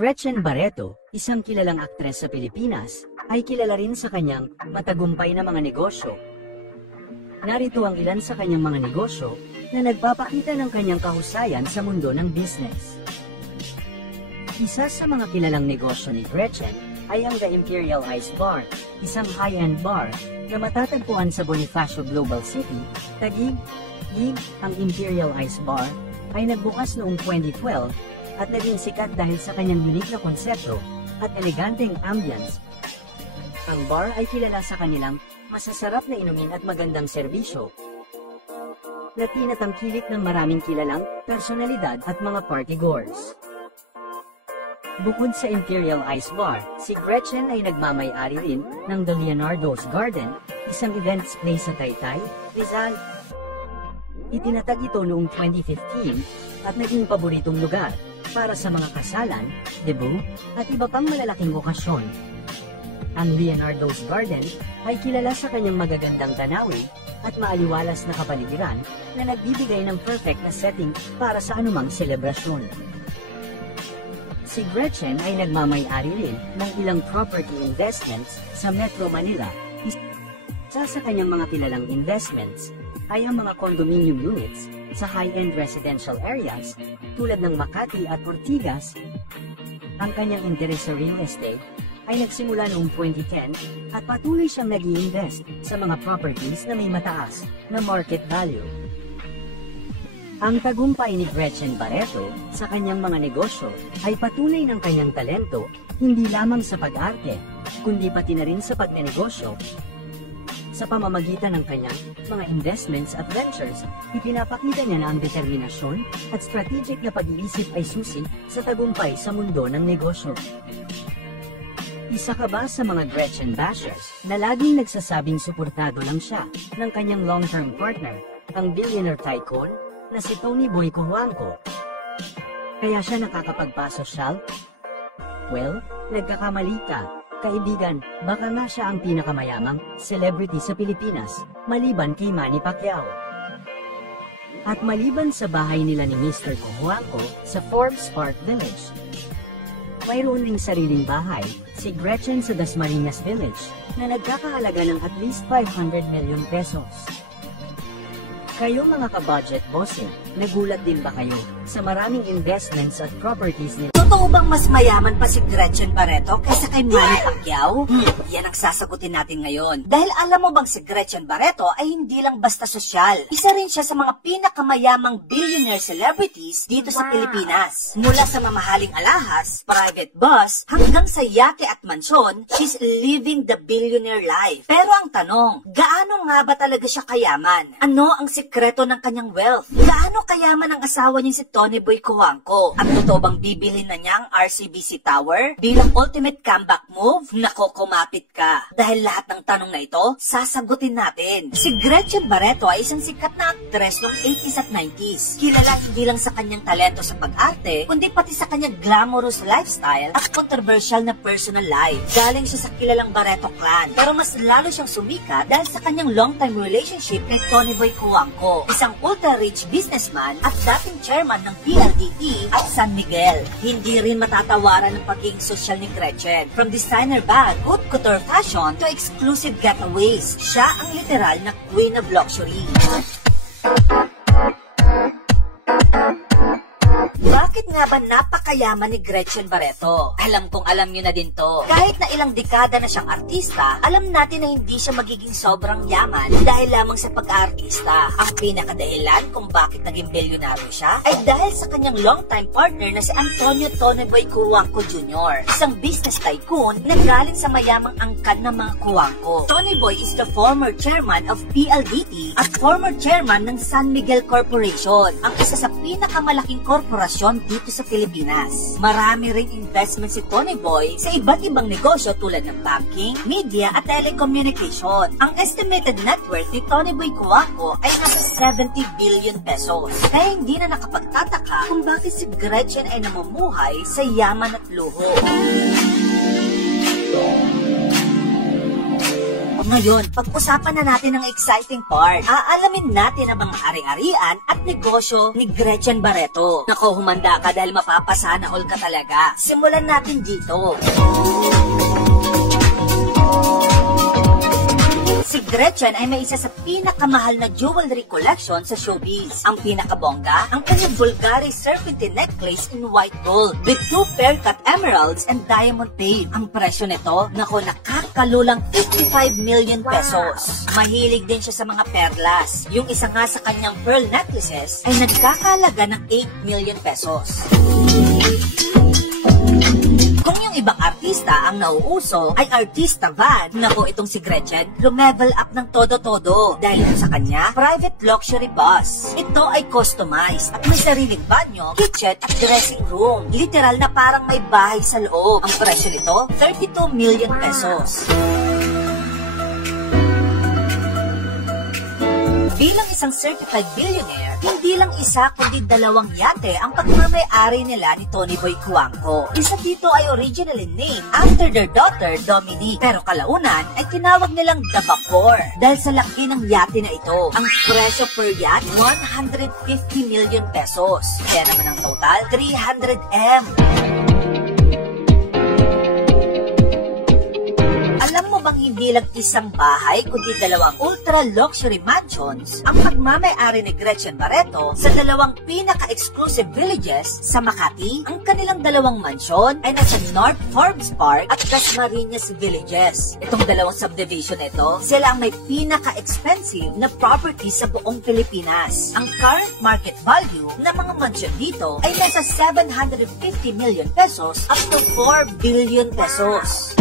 Gretchen Barreto, isang kilalang aktres sa Pilipinas, ay kilala rin sa kanyang matagumpay na mga negosyo. Narito ang ilan sa kanyang mga negosyo na nagpapakita ng kanyang kahusayan sa mundo ng business. Isa sa mga kilalang negosyo ni Gretchen ay ang The Imperial Ice Bar, isang high-end bar na matatagpuan sa Bonifacio Global City, Taguig. Ang Imperial Ice Bar ay nagbukas noong 2012 at naging sikat dahil sa kanyang unique na konsepto at eleganteng ambience. Ang bar ay kilala sa kanilang masasarap na inumin at magandang serbisyo na tinatangkilik ng maraming kilalang personalidad at mga partygoers. Bukod sa Imperial Ice Bar, si Gretchen ay nagmamay-ari rin ng The Leonardo's Garden, isang events place sa Taytay, Rizal. Itinatag ito noong 2015 at naging paboritong lugar para sa mga kasalan, debut, at iba pang malalaking okasyon. Ang Leonardo's Garden ay kilala sa kanyang magagandang tanawin at maaliwalas na kapaligiran na nagbibigay ng perfect na setting para sa anumang selebrasyon. Si Gretchen ay nagmamay-ari rin ng ilang property investments sa Metro Manila. Isa sa kanyang mga kilalang investments ay ang mga condominium units sa high-end residential areas tulad ng Makati at Ortigas. Ang kanyang interes sa real estate ay nagsimula noong 2010 at patuloy siyang nag-i-invest sa mga properties na may mataas na market value. Ang tagumpay ni Gretchen Barreto sa kanyang mga negosyo ay patunay ng kanyang talento hindi lamang sa pag-arte, kundi pati na rin sa pagnenegosyo. Sa pamamagitan ng kanyang mga investments at ventures, ipinapakita niya na ang determinasyon at strategic na pag-iisip ay susi sa tagumpay sa mundo ng negosyo. Isa ka ba sa mga Gretchen bashers na laging nagsasabing suportado lang siya ng kanyang long-term partner, ang billionaire tycoon na si Tony Boy Cojuangco? Kaya siya nakakapagpasosyal? Well, nagkakamali ka. Kaibigan, baka nga siya ang pinakamayamang celebrity sa Pilipinas, maliban kay Manny Pacquiao. At maliban sa bahay nila ni Mr. Cojuangco sa Forbes Park Village, mayroon ding sariling bahay, si Gretchen sa Dasmariñas Village, na nagkakahalaga ng at least 500 million pesos. Kayo mga ka-budget bossing, nagulat din ba kayo sa maraming investments at properties nila? Totoo bang mas mayaman pa si Gretchen Barreto kaysa kay Manny Pacquiao? Yan ang sasagutin natin ngayon. Dahil alam mo bang si Gretchen Barreto ay hindi lang basta sosyal. Isa rin siya sa mga pinakamayamang billionaire celebrities dito sa Pilipinas. Mula sa mamahaling alahas, private bus, hanggang sa yate at mansyon, she's living the billionaire life. Pero ang tanong, gaano nga ba talaga siya kayaman? Ano ang sikreto ng kanyang wealth? Gaano kayaman ang asawa niya si Tony Boy Cojuangco? At totoo bang bibili na niya ang RCBC Tower bilang ultimate comeback move? Nako, kumapit ka. Dahil lahat ng tanong na ito, sasagutin natin. Si Gretchen Barreto ay isang sikat na aktres noong 80s at 90s. Kilala hindi lang sa kanyang talento sa pag-arte, kundi pati sa kanyang glamorous lifestyle at controversial na personal life. Galing siya sa kilalang Barreto clan, pero mas lalo siyang sumikat dahil sa kanyang long-time relationship kay Tony Boy Cojuangco, isang ultra-rich businessman at dating chairman ng PLDT at San Miguel. Hindi rin matatawaran ng pagiging social ni Gretchen. From designer bag, haute couture fashion to exclusive getaways, siya ang literal na queen of luxury. Bakit nga ba napakayaman ni Gretchen Barreto? Alam kong alam nyo na din to. Kahit na ilang dekada na siyang artista, alam natin na hindi siya magiging sobrang yaman dahil lamang sa pag-aartista. Ang pinakadahilan kung bakit naging bilyonaryo siya ay dahil sa kanyang longtime partner na si Antonio Tony Boy Cojuangco Jr., isang business tycoon na galing sa mayamang angkan ng mga Cojuangco. Tony Boy is the former chairman of PLDT at former chairman ng San Miguel Corporation, ang isa sa pinakamalaking korporasyon dito sa Pilipinas. Marami ring investment si Tony Boy sa iba't ibang negosyo tulad ng banking, media at telecommunication. Ang estimated net worth ni Tony Boy Cojuangco ay nasa 70 billion pesos. Kaya hindi na nakapagtataka kung bakit si Gretchen ay namumuhay sa yaman at luho. Ngayon, pag-usapan na natin ang exciting part. Aalamin natin ang mga ari-arian at negosyo ni Gretchen Barreto. Nako, humanda ka dahil mapapasana all ka talaga. Simulan natin dito. Si Gretchen ay may isa sa pinakamahal na jewelry collection sa showbiz. Ang pinakabongga, ang kanyang Bulgari serpentine necklace in white gold with 2 pear-cut emeralds and diamond paid. Ang presyo nito, nako, nakakalulang 55 million pesos. Mahilig din siya sa mga perlas. Yung isa nga sa kanyang pearl necklaces ay nagkakalaga ng 8 million pesos. Kung yung ibang artista ang nauuso ay artista van, nako itong si Gretchen, lumevel up ng todo-todo dahil sa kanya, private luxury bus. Ito ay customized at may sariling banyo, kitchen at dressing room. Literal na parang may bahay sa loob. Ang presyo nito, 32 million pesos. Bilang isang certified billionaire, hindi lang isa kundi 2 yate ang pagmamay-ari nila ni Tony Boy Cuangco. Isa dito ay originally named after their daughter, Dominique. Pero kalaunan ay tinawag nilang The Vapor dahil sa laki ng yate na ito. Ang presyo per yacht, 150 million pesos. Kaya naman ang total, 300 M. Alam mo bang hindi lang isang bahay kundi 2 ultra-luxury mansions ang pagmamay-ari ni Gretchen Barreto sa 2 pinaka-exclusive villages sa Makati? Ang kanilang 2 mansyon ay nasa North Forbes Park at Dasmariñas villages. Itong 2 subdivision ito, sila ang may pinaka-expensive na property sa buong Pilipinas. Ang current market value ng mga mansyon dito ay nasa 750 million pesos up to 4 billion pesos.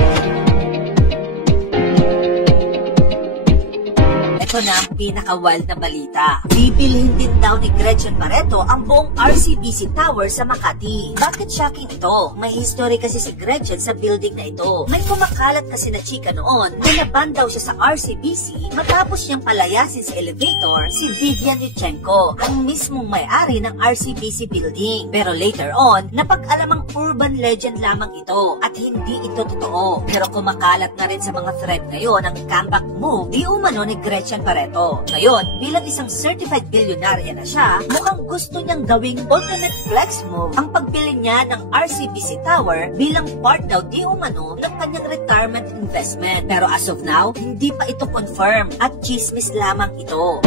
Ito na ang pinaka-wild na balita. Bibilhin din daw ni Gretchen Barreto ang buong RCBC Tower sa Makati. Bakit shocking ito? May history kasi si Gretchen sa building na ito. May kumakalat kasi na chika noon na naban daw siya sa RCBC matapos niyang palayasin sa elevator si Vivian Yuchenko, ang mismong may-ari ng RCBC building. Pero later on, napag-alamang urban legend lamang ito at hindi ito totoo. Pero kumakalat na rin sa mga thread ngayon ang comeback move di umano ni Gretchen Barreto. Ngayon, bilang isang certified billionaire na siya, mukhang gusto niyang gawing ultimate flex move ang pagbili niya ng RCBC Tower bilang part daw di umano ng kanyang retirement investment. Pero as of now, hindi pa ito confirm at chismis lamang ito.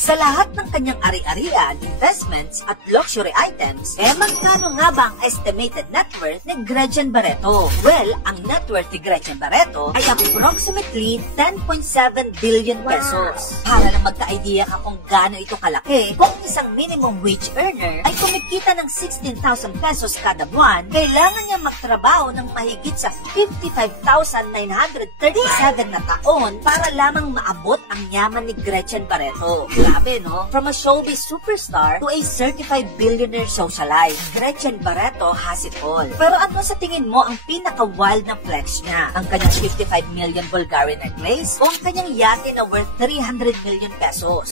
Sa lahat ng kanyang ari-arian, investments at luxury items, magkano nga ba ang estimated net worth ni Gretchen Barreto? Well, ang net worth ni Gretchen Barreto ay approximately 10.7 billion pesos. Para na magka-idea ka kung gaano ito kalaki, kung isang minimum wage earner ay kumikita ng 16,000 pesos kada buwan, kailangan niya magtrabaho ng mahigit sa 55,937 na taon para lamang maabot ang yaman ni Gretchen Barreto. Grabe, no? From a showbiz superstar to a certified billionaire socialite, Gretchen Barreto has it all. Pero ano sa tingin mo ang pinaka-wild na flex niya? Ang kanyang 55 million Bulgarian necklace o ang kanyang yate na worth 300 million pesos?